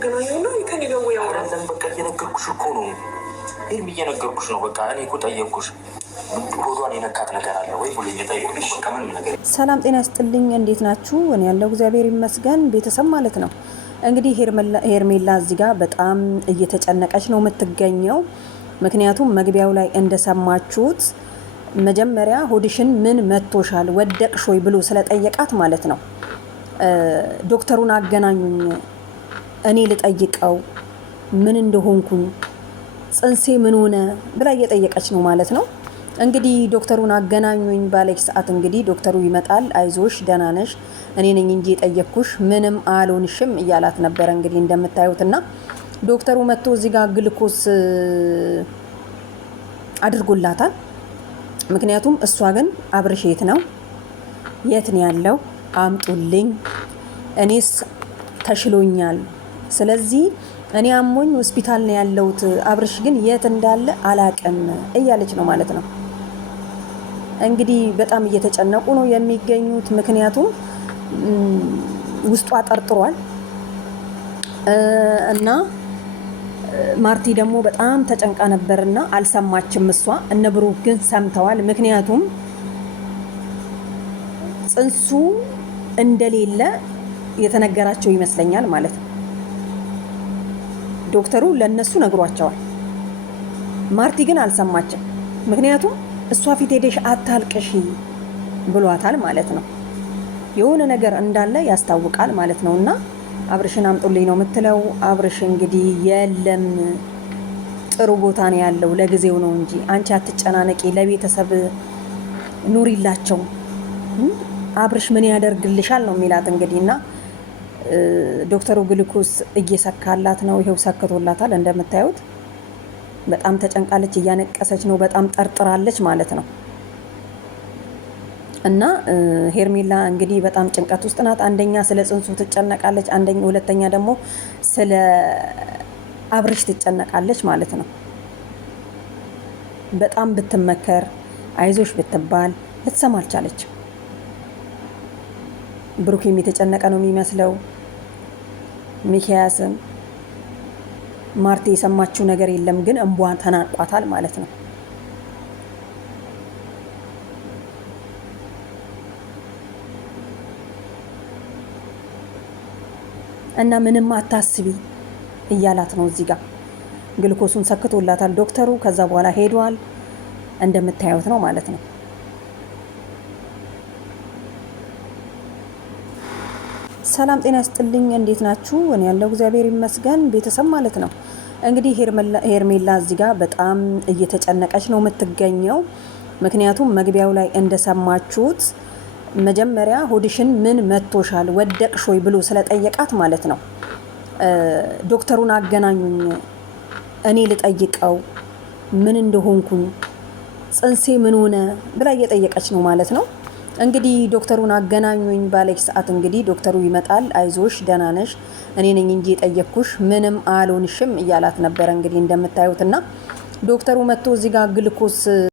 አገናኘውና ከኔ ጋር ወይ አውራለን። በቃ እየነገርኩሽ እኮ ነው። ይህም እየነገርኩሽ ነው። በቃ እኔ እኮ ጠየቅኩሽ። ሆዷን የነካት ነገር አለ ወይ ብሎ እየጠየቅኩሽ ከምን ነገር። ሰላም ጤና ይስጥልኝ። እንዴት ናችሁ? እኔ ያለው እግዚአብሔር ይመስገን። ቤተሰብ ማለት ነው እንግዲህ ሄርሜላ እዚህ ጋር በጣም እየተጨነቀች ነው የምትገኘው። ምክንያቱም መግቢያው ላይ እንደሰማችሁት መጀመሪያ ሆድሽን ምን መቶሻል ወደቅሽ ወይ ብሎ ስለጠየቃት ማለት ነው ዶክተሩን አገናኙኝ እኔ ልጠይቀው ምን እንደሆንኩኝ ጽንሴ ምን ሆነ ብላ እየጠየቀች ነው ማለት ነው። እንግዲህ ዶክተሩን አገናኙኝ ባለች ሰዓት እንግዲህ ዶክተሩ ይመጣል። አይዞሽ ደህና ነሽ፣ እኔ ነኝ እንጂ የጠየቅኩሽ ምንም አልሆንሽም እያላት ነበረ እንግዲህ እንደምታዩትና ዶክተሩ መጥቶ እዚህ ጋር ግልኮስ አድርጎላታል። ምክንያቱም እሷ ግን አብርሽ የት ነው ያለው አምጡልኝ፣ እኔስ ተሽሎኛል፣ ስለዚህ እኔ አሞኝ ሆስፒታል ነው ያለሁት፣ አብርሽ ግን የት እንዳለ አላቅም እያለች ነው ማለት ነው። እንግዲህ በጣም እየተጨነቁ ነው የሚገኙት። ምክንያቱም ውስጧ ጠርጥሯል እና ማርቲ ደግሞ በጣም ተጨንቃ ነበርና አልሰማችም እሷ። እነ ብሩክ ግን ሰምተዋል። ምክንያቱም ጽንሱ እንደሌለ የተነገራቸው ይመስለኛል ማለት ነው። ዶክተሩ ለነሱ ነግሯቸዋል። ማርቲ ግን አልሰማችም። ምክንያቱም እሷ ፊት ሄደሽ አታልቅሽ ብሏታል ማለት ነው። የሆነ ነገር እንዳለ ያስታውቃል ማለት ነው። እና አብርሽን አምጡልኝ ነው የምትለው። አብርሽ እንግዲህ የለም ጥሩ ቦታ ነው ያለው፣ ለጊዜው ነው እንጂ አንቺ አትጨናነቂ፣ ለቤተሰብ ኑሪላቸው፣ አብርሽ ምን ያደርግልሻል ነው የሚላት እንግዲህ። እና ዶክተሩ ግሉኮስ እየሰካላት ነው። ይሄው ሰክቶላታል እንደምታዩት። በጣም ተጨንቃለች፣ እያነቀሰች ነው፣ በጣም ጠርጥራለች ማለት ነው። እና ሄርሜላ እንግዲህ በጣም ጭንቀት ውስጥ ናት። አንደኛ ስለ ጽንሱ ትጨነቃለች፣ ሁለተኛ ደግሞ ስለ አብርሽ ትጨነቃለች ማለት ነው። በጣም ብትመከር አይዞሽ ብትባል ልትሰማ አልቻለች። ብሩክም የተጨነቀ ነው የሚመስለው፣ ሚኪያስም። ማርቲ የሰማችው ነገር የለም ግን እንቧን ተናቋታል ማለት ነው። እና ምንም አታስቢ እያላት ነው። እዚህ ጋር ግልኮሱን ሰክቶላታል ዶክተሩ። ከዛ በኋላ ሄዷል እንደምታዩት ነው ማለት ነው። ሰላም ጤና ይስጥልኝ። እንዴት ናችሁ? እኔ ያለው እግዚአብሔር ይመስገን። ቤተሰብ ማለት ነው እንግዲህ ሄርሜላ እዚህ ጋር በጣም እየተጨነቀች ነው የምትገኘው። ምክንያቱም መግቢያው ላይ እንደሰማችሁት መጀመሪያ ሆድሽን ምን መቶሻል ወደቅሽ ወይ ብሎ ስለጠየቃት ማለት ነው ዶክተሩን አገናኙኝ እኔ ልጠይቀው ምን እንደሆንኩኝ ጽንሴ ምን ሆነ ብላ እየጠየቀች ነው ማለት ነው። እንግዲህ ዶክተሩን አገናኙኝ ባለች ሰዓት እንግዲህ ዶክተሩ ይመጣል። አይዞሽ ደህና ነሽ፣ እኔ ነኝ እንጂ የጠየቅኩሽ ምንም አልሆንሽም እያላት ነበረ እንግዲህ እንደምታዩትና ዶክተሩ መጥቶ እዚህ ጋር ግልኮስ